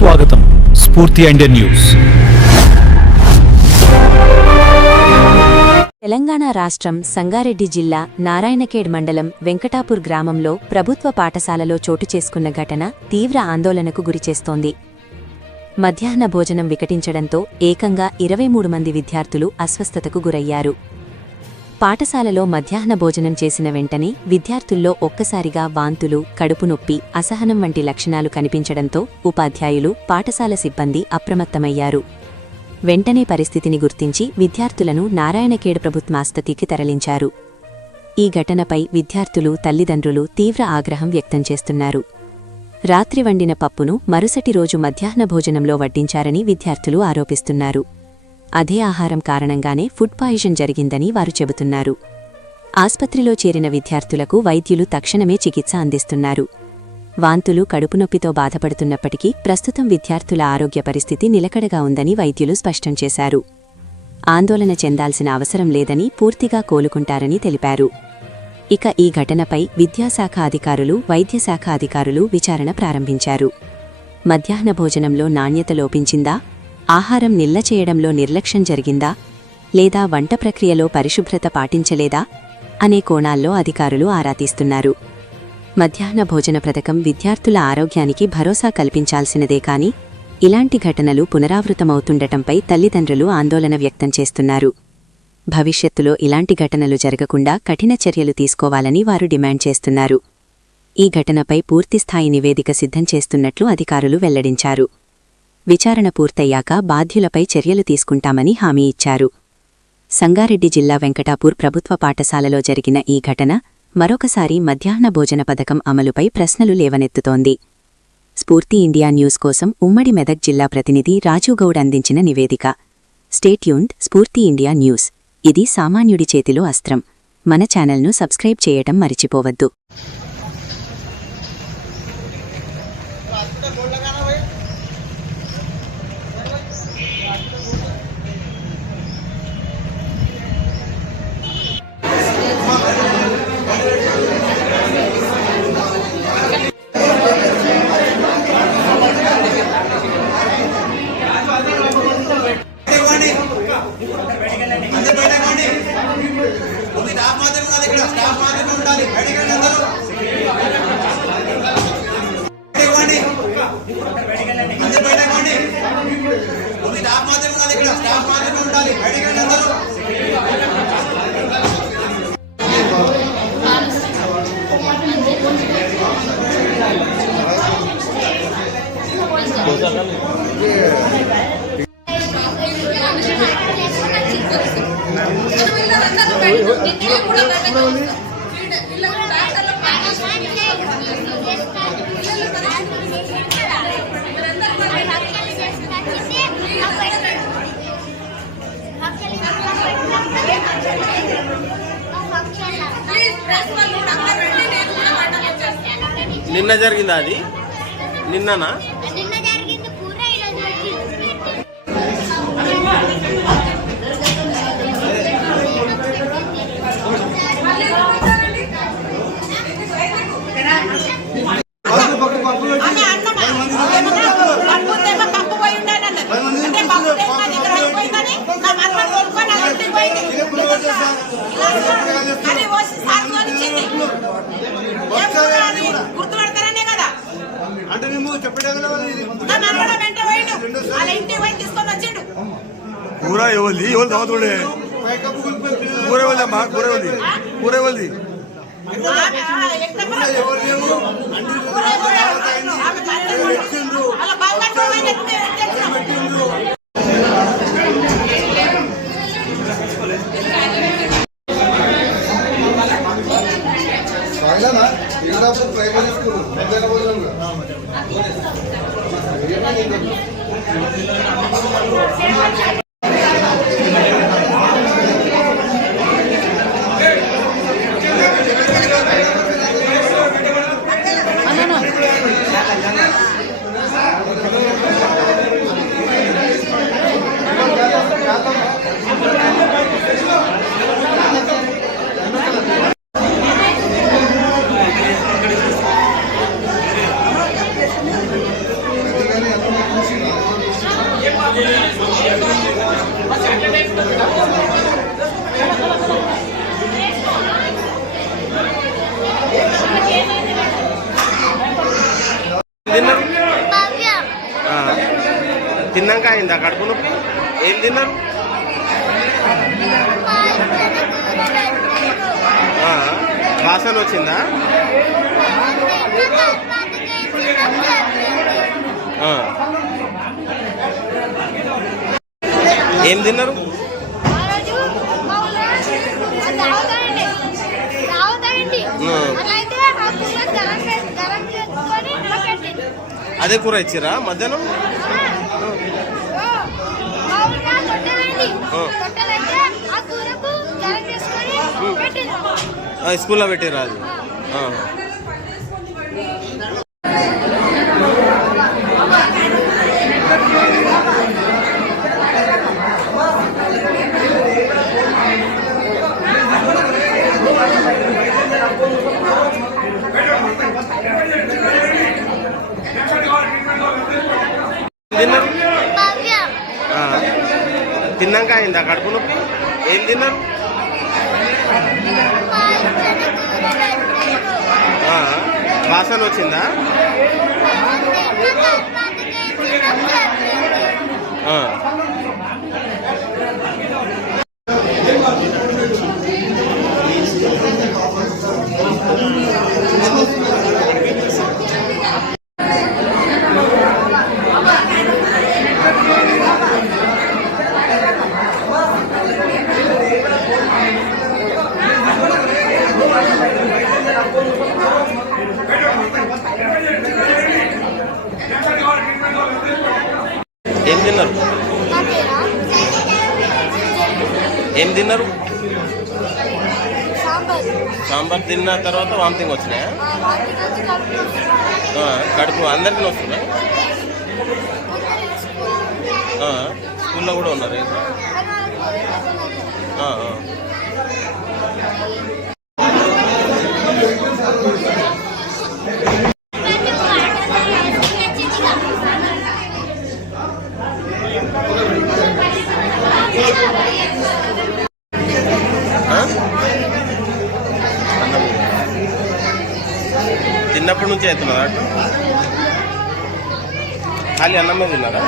స్వాగతం స్ఫూర్తి Indian news. Telangana రాష్ట్రం సంగారెడ్డి జిల్లా నారాయణఖేడ్ మండలం వెంకటాపూర్ గ్రామంలో ప్రభుత్వ పాఠశాలలో చోటు చేసుకున్న ఘటన తీవ్ర ఆందోళనకు గురిచేస్తోంది. మధ్యాహ్న భోజనం వికటించడంతో ఏకంగా 23 మంది విద్యార్థులు అస్వస్థతకు గురయ్యారు. పాఠశాలలో మధ్యాహ్న భోజనం చేసిన వెంటనే విద్యార్థుల్లో ఒక్కసారిగా వాంతులు, కడుపు నొప్పి, అసహనం వంటి లక్షణాలు కనిపించడంతో ఉపాధ్యాయులు, పాఠశాల సిబ్బంది అప్రమత్తమయ్యారు. వెంటనే పరిస్థితిని గుర్తించి విద్యార్థులను నారాయణఖేడ్ ప్రభుత్వాసుపత్రికి తరలించారు. ఈ ఘటనపై విద్యార్థులు, తల్లిదండ్రులు తీవ్ర ఆగ్రహం వ్యక్తం చేస్తున్నారు. రాత్రి వండిన పప్పును మరుసటి రోజు మధ్యాహ్న భోజనంలో వడ్డించారని విద్యార్థులు ఆరోపిస్తున్నారు. అదే ఆహారం కారణంగానే ఫుడ్ పాయిజన్ జరిగిందని వారు చెబుతున్నారు. ఆస్పత్రిలో చేరిన విద్యార్థులకు వైద్యులు తక్షణమే చికిత్స అందిస్తున్నారు. వాంతులు, కడుపునొప్పితో బాధపడుతున్నప్పటికీ ప్రస్తుతం విద్యార్థుల ఆరోగ్య పరిస్థితి నిలకడగా ఉందని వైద్యులు స్పష్టం చేశారు. ఆందోళన చెందాల్సిన అవసరం లేదని, పూర్తిగా కోలుకుంటారని తెలిపారు. ఇక ఈ ఘటనపై విద్యాశాఖ అధికారులు, వైద్యశాఖ అధికారులు విచారణ ప్రారంభించారు. మధ్యాహ్న భోజనంలో నాణ్యత లోపించిందా, ఆహారం నిల్వ చేయడంలో నిర్లక్ష్యం జరిగిందా, లేదా వంట ప్రక్రియలో పరిశుభ్రత పాటించలేదా అనే కోణాల్లో అధికారులు ఆరా తీస్తున్నారు. మధ్యాహ్న భోజన పథకం విద్యార్థుల ఆరోగ్యానికి భరోసా కల్పించాల్సినదే కానీ ఇలాంటి ఘటనలు పునరావృతమవుతుండటంపై తల్లిదండ్రులు ఆందోళన వ్యక్తం చేస్తున్నారు. భవిష్యత్తులో ఇలాంటి ఘటనలు జరగకుండా కఠిన చర్యలు తీసుకోవాలని వారు డిమాండ్ చేస్తున్నారు. ఈ ఘటనపై పూర్తిస్థాయి నివేదిక సిద్ధం చేస్తున్నట్లు అధికారులు వెల్లడించారు. విచారణ పూర్తయ్యాక బాధ్యులపై చర్యలు తీసుకుంటామని హామీ ఇచ్చారు. సంగారెడ్డి జిల్లా వెంకటాపూర్ ప్రభుత్వ పాఠశాలలో జరిగిన ఈ ఘటన మరొకసారి మధ్యాహ్న భోజన పథకం అమలుపై ప్రశ్నలు లేవనెత్తుతోంది. స్ఫూర్తి ఇండియా న్యూస్ కోసం ఉమ్మడి మెదక్ జిల్లా ప్రతినిధి రాజుగౌడ్ అందించిన నివేదిక. Stay tuned. స్ఫూర్తి ఇండియా న్యూస్. ఇది సామాన్యుడి చేతిలో అస్త్రం. మన ఛానల్ను సబ్స్క్రైబ్ చేయటం మరిచిపోవద్దు. నిన్న జరిగిందా? అది నిన్ననా? అంటే మేము పూరా ఎవరిది ఎవరు దావతుడే పూరే వాళ్ళ మా పూరే వాళ్ళది పూరే వాళ్ళది ప్రైమరీ స్కూల్ తిన్నారు ఆ. తిన్నాక అయిందా కడుపు నొప్పి? ఏం తిన్నారు? ఆ. వాసన వచ్చిందా? ఆ. ఏం తిన్నారు? అదే కూర ఇచ్చిరా మధ్యాహ్నం? స్కూల్లో పెట్టిరా అది? ఆ. తిన్నారు? ఆ. తిన్నాక అయిందా కడుపు నొప్పి? ఏం తిన్నారు? ఆ. వాసన వచ్చిందా? ఆ. ఏం తిన్నారు? ఏం తిన్నారు? సాంబార్ తిన్న తర్వాత వామిటింగ్ వచ్చినాయా? కడుపు అందరికీ వస్తున్నాయి? స్కూల్లో కూడా ఉన్నారు? చిన్నప్పటి నుంచి అవుతున్నారా? ఖాళీ అన్నమే తిన్నారా?